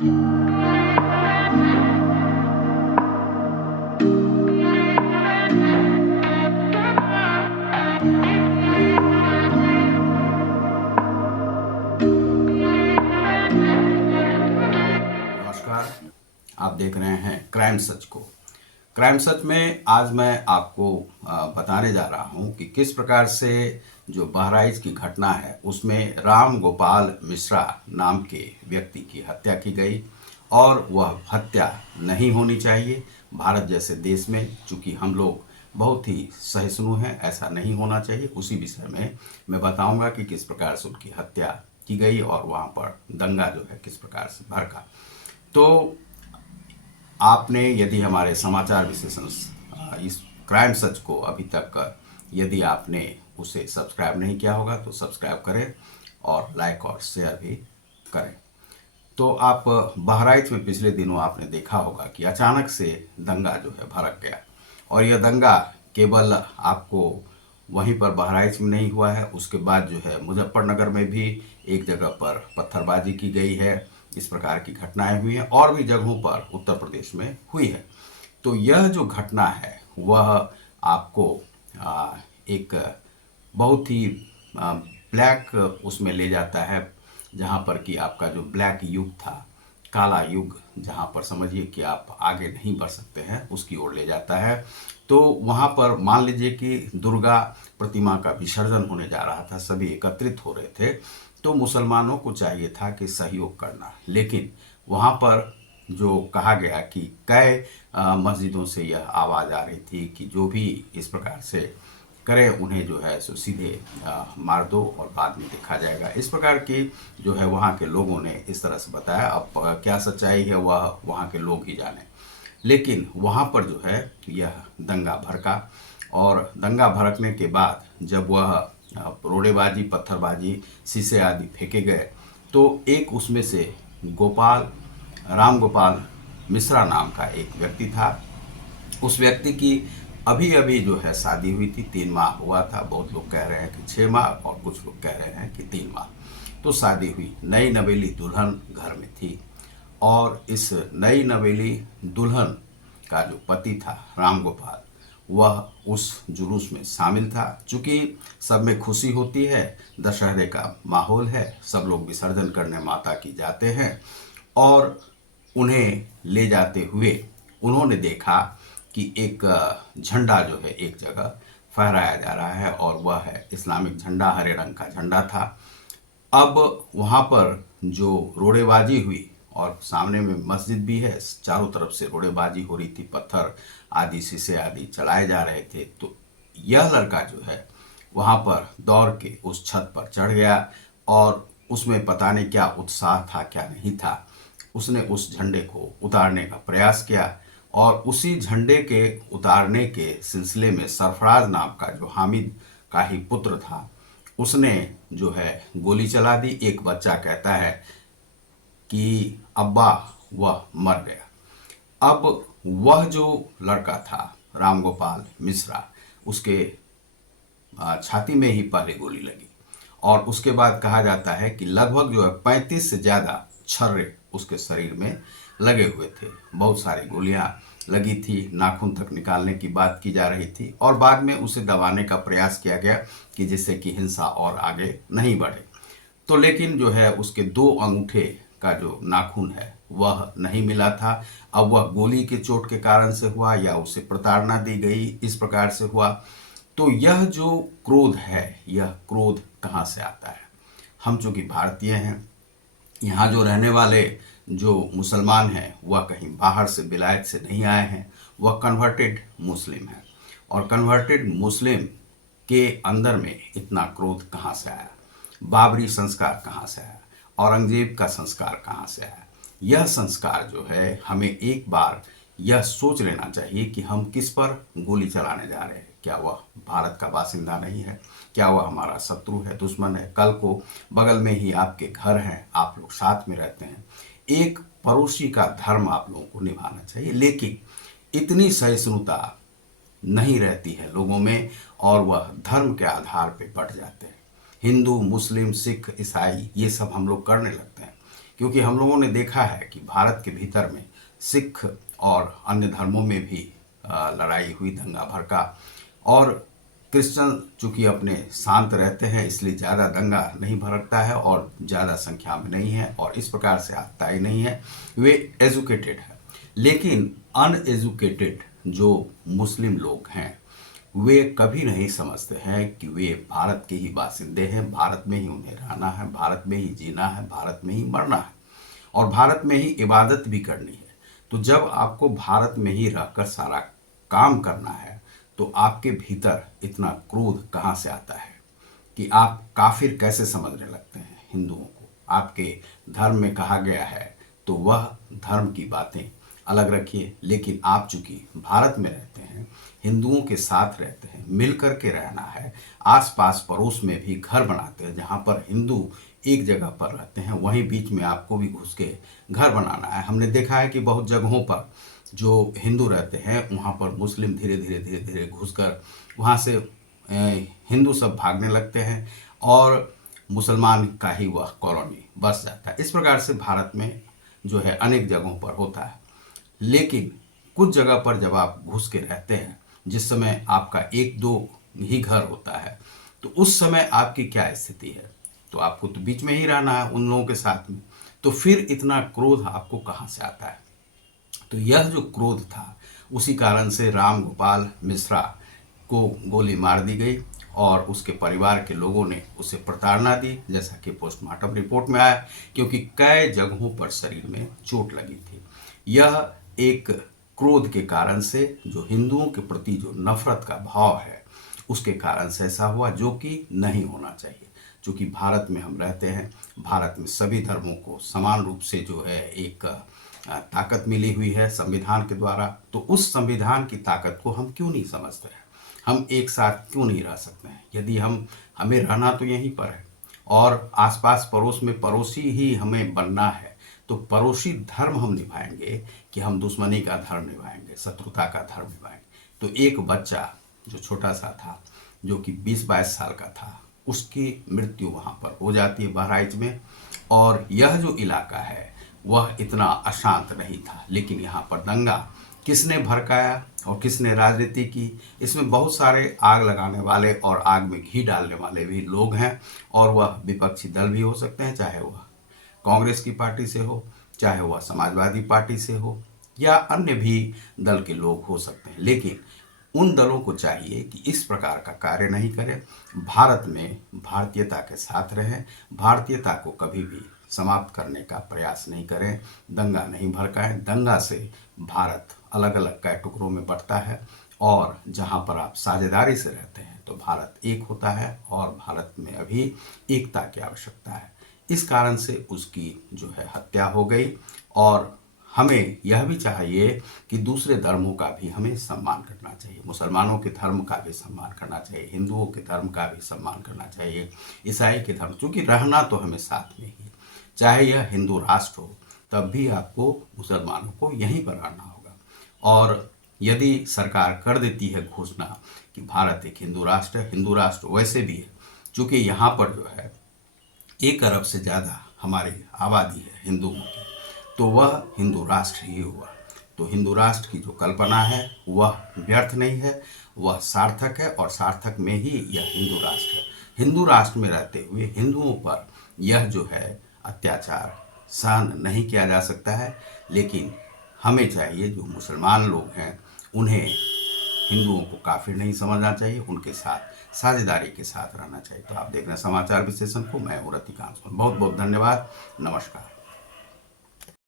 नमस्कार। आप देख रहे हैं क्राइम सच को। क्राइम सच में आज मैं आपको बताने जा रहा हूं कि किस प्रकार से जो बहराइच की घटना है उसमें राम गोपाल मिश्रा नाम के व्यक्ति की हत्या की गई और वह हत्या नहीं होनी चाहिए। भारत जैसे देश में चूंकि हम लोग बहुत ही सहिष्णु हैं, ऐसा नहीं होना चाहिए। उसी विषय में मैं बताऊंगा कि किस प्रकार से उनकी हत्या की गई और वहां पर दंगा जो है किस प्रकार से भड़का। तो आपने यदि हमारे समाचार विश्लेषण इस क्राइम सच को अभी तक यदि आपने उसे सब्सक्राइब नहीं किया होगा तो सब्सक्राइब करें और लाइक और शेयर भी करें। तो आप बहराइच में पिछले दिनों आपने देखा होगा कि अचानक से दंगा जो है भड़क गया और यह दंगा केवल आपको वहीं पर बहराइच में नहीं हुआ है, उसके बाद जो है मुजफ्फरनगर में भी एक जगह पर पत्थरबाजी की गई है। इस प्रकार की घटनाएं हुई हैं और भी जगहों पर उत्तर प्रदेश में हुई है। तो यह जो घटना है वह आपको एक बहुत ही ब्लैक उसमें ले जाता है, जहाँ पर कि आपका जो ब्लैक युग था, काला युग, जहाँ पर समझिए कि आप आगे नहीं बढ़ सकते हैं, उसकी ओर ले जाता है। तो वहाँ पर मान लीजिए कि दुर्गा प्रतिमा का विसर्जन होने जा रहा था, सभी एकत्रित हो रहे थे। तो मुसलमानों को चाहिए था कि सहयोग करना, लेकिन वहाँ पर जो कहा गया कि कई मस्जिदों से यह आवाज़ आ रही थी कि जो भी इस प्रकार से करे उन्हें जो है सो सीधे मार दो और बाद में देखा जाएगा। इस प्रकार की जो है वहाँ के लोगों ने इस तरह से बताया। अब क्या सच्चाई है वह वहाँ के लोग ही जाने, लेकिन वहाँ पर जो है यह दंगा भड़का और दंगा भड़कने के बाद जब वह रोड़ेबाजी, पत्थरबाजी, शीशे आदि फेंके गए तो एक उसमें से गोपाल राम गोपाल मिश्रा नाम का एक व्यक्ति था। उस व्यक्ति की अभी अभी जो है शादी हुई थी, 3 माह हुआ था। बहुत लोग कह रहे हैं कि 6 माह और कुछ लोग कह रहे हैं कि 3 माह। तो शादी हुई, नई नवेली दुल्हन घर में थी और इस नई नवेली दुल्हन का जो पति था राम गोपाल, वह उस जुलूस में शामिल था। चूंकि सब में खुशी होती है, दशहरे का माहौल है, सब लोग विसर्जन करने माता की जाते हैं और उन्हें ले जाते हुए उन्होंने देखा कि एक झंडा जो है एक जगह फहराया जा रहा है और वह है इस्लामिक झंडा, हरे रंग का झंडा था। अब वहाँ पर जो रोड़ेबाजी हुई और सामने में मस्जिद भी है, चारों तरफ से रोड़ेबाजी हो रही थी, पत्थर आदि, शीशे आदि चलाए जा रहे थे। तो यह लड़का जो है वहाँ पर दौड़ के उस छत पर चढ़ गया और उसमें पता नहीं क्या उत्साह था क्या नहीं था, उसने उस झंडे को उतारने का प्रयास किया और उसी झंडे के उतारने के सिलसिले में सरफराज नाम का जो हामिद का ही पुत्र था, उसने जो है गोली चला दी। एक बच्चा कहता है कि अब्बा वह मर गया। अब वह जो लड़का था रामगोपाल मिश्रा, उसके छाती में ही पहले गोली लगी और उसके बाद कहा जाता है कि लगभग जो है 35 से ज़्यादा छर्रे उसके शरीर में लगे हुए थे। बहुत सारी गोलियां लगी थी, नाखून तक निकालने की बात की जा रही थी और बाद में उसे दबाने का प्रयास किया गया कि जिससे कि हिंसा और आगे नहीं बढ़े। तो लेकिन जो है उसके 2 अंगूठे का जो नाखून है वह नहीं मिला था। अब वह गोली के चोट के कारण से हुआ या उसे प्रताड़ना दी गई, इस प्रकार से हुआ। तो यह जो क्रोध है, यह क्रोध कहाँ से आता है? हम चूंकि भारतीय हैं, यहाँ जो रहने वाले जो मुसलमान हैं वह कहीं बाहर से विलायत से नहीं आए हैं, वह कन्वर्टेड मुस्लिम है। और कन्वर्टेड मुस्लिम के अंदर में इतना क्रोध कहाँ से आया? बाबरी संस्कार कहाँ से आया? औरंगजेब का संस्कार कहाँ से आया? यह संस्कार जो है हमें एक बार यह सोच लेना चाहिए कि हम किस पर गोली चलाने जा रहे हैं। क्या वह भारत का बासिंदा नहीं है? क्या वह हमारा शत्रु है, दुश्मन है? कल को बगल में ही आपके घर हैं, आप लोग साथ में रहते हैं, एक पड़ोसी का धर्म आप लोगों को निभाना चाहिए। लेकिन इतनी सहिष्णुता नहीं रहती है लोगों में और वह धर्म के आधार पे बढ़ जाते हैं। हिंदू, मुस्लिम, सिख, ईसाई, ये सब हम लोग करने लगते हैं। क्योंकि हम लोगों ने देखा है कि भारत के भीतर में सिख और अन्य धर्मों में भी लड़ाई हुई, दंगा भड़का, और क्रिश्चियन चूंकि अपने शांत रहते हैं इसलिए ज़्यादा दंगा नहीं भड़कता है और ज़्यादा संख्या में नहीं है और इस प्रकार से आताई नहीं है, वे एजुकेटेड है। लेकिन अनएजुकेटेड जो मुस्लिम लोग हैं वे कभी नहीं समझते हैं कि वे भारत के ही बासिंदे हैं, भारत में ही उन्हें रहना है, भारत में ही जीना है, भारत में ही मरना है और भारत में ही इबादत भी करनी है। तो जब आपको भारत में ही रहकर सारा काम करना है तो आपके भीतर इतना क्रोध कहाँ से आता है कि आप काफिर कैसे समझने लगते हैं हिंदुओं को। आपके धर्म में कहा गया है तो वह धर्म की बातें अलग रखिए, लेकिन आप चूंकि भारत में रहते हैं, हिंदुओं के साथ रहते हैं, मिल कर के रहना है, आसपास पड़ोस में भी घर बनाते हैं जहाँ पर हिंदू एक जगह पर रहते हैं, वहीं बीच में आपको भी घुस के घर बनाना है। हमने देखा है कि बहुत जगहों पर जो हिंदू रहते हैं वहाँ पर मुस्लिम धीरे धीरे धीरे धीरे घुसकर वहाँ से हिंदू सब भागने लगते हैं और मुसलमान का ही वह कॉलोनी बस जाता है। इस प्रकार से भारत में जो है अनेक जगहों पर होता है। लेकिन कुछ जगह पर जब आप घुस के रहते हैं, जिस समय आपका एक दो ही घर होता है, तो उस समय आपकी क्या स्थिति है? तो आपको तो बीच में ही रहना है उन लोगों के साथ में, तो फिर इतना क्रोध आपको कहाँ से आता है? तो यह जो क्रोध था उसी कारण से राम गोपाल मिश्रा को गोली मार दी गई और उसके परिवार के लोगों ने उसे प्रताड़ना दी, जैसा कि पोस्टमार्टम रिपोर्ट में आया, क्योंकि कई जगहों पर शरीर में चोट लगी थी। यह एक क्रोध के कारण से, जो हिंदुओं के प्रति जो नफरत का भाव है उसके कारण से ऐसा हुआ, जो कि नहीं होना चाहिए। क्योंकि भारत में हम रहते हैं, भारत में सभी धर्मों को समान रूप से जो है एक ताकत मिली हुई है संविधान के द्वारा। तो उस संविधान की ताकत को हम क्यों नहीं समझते हैं? हम एक साथ क्यों नहीं रह सकते हैं? यदि हमें रहना तो यहीं पर है और आसपास पड़ोस में पड़ोसी ही हमें बनना है, तो पड़ोसी धर्म हम निभाएंगे कि हम दुश्मनी का धर्म निभाएंगे, शत्रुता का धर्म निभाएंगे? तो एक बच्चा जो छोटा सा था, जो कि 20-22 साल का था, उसकी मृत्यु वहाँ पर हो जाती है बहराइच में। और यह जो इलाका है वह इतना अशांत नहीं था, लेकिन यहाँ पर दंगा किसने भड़काया और किसने राजनीति की? इसमें बहुत सारे आग लगाने वाले और आग में घी डालने वाले भी लोग हैं, और वह विपक्षी दल भी हो सकते हैं, चाहे वह कांग्रेस की पार्टी से हो, चाहे वह समाजवादी पार्टी से हो, या अन्य भी दल के लोग हो सकते हैं। लेकिन उन दलों को चाहिए कि इस प्रकार का कार्य नहीं करें, भारत में भारतीयता के साथ रहें, भारतीयता को कभी भी समाप्त करने का प्रयास नहीं करें, दंगा नहीं भड़काएं। दंगा से भारत अलग अलग कई टुकड़ों में बंटता है, और जहां पर आप साझेदारी से रहते हैं तो भारत एक होता है, और भारत में अभी एकता की आवश्यकता है। इस कारण से उसकी जो है हत्या हो गई। और हमें यह भी चाहिए कि दूसरे धर्मों का भी हमें सम्मान करना चाहिए, मुसलमानों के धर्म का भी सम्मान करना चाहिए, हिंदुओं के धर्म का भी सम्मान करना चाहिए, ईसाई के धर्म, क्योंकि रहना तो हमें साथ में ही, चाहे यह हिंदू राष्ट्र हो तब भी आपको मुसलमानों को यहीं पर रहना होगा। और यदि सरकार कर देती है घोषणा कि भारत एक हिंदू राष्ट्र है, हिंदू राष्ट्र वैसे भी है, चूँकि यहाँ पर जो है 1 अरब से ज़्यादा हमारी आबादी है हिंदुओं की, तो वह हिंदू राष्ट्र ही हुआ। तो हिंदू राष्ट्र की जो कल्पना है वह व्यर्थ नहीं है, वह सार्थक है, और सार्थक में ही यह हिंदू राष्ट्र है। हिंदू राष्ट्र में रहते हुए हिंदुओं पर यह जो है अत्याचार सहन नहीं किया जा सकता है। लेकिन हमें चाहिए, जो मुसलमान लोग हैं उन्हें हिंदुओं को काफिर नहीं समझना चाहिए, उनके साथ साझेदारी के साथ रहना चाहिए। तो आप देख रहे हैं समाचार विश्लेषण को, मैं हूं रतिकांत। बहुत बहुत धन्यवाद, नमस्कार।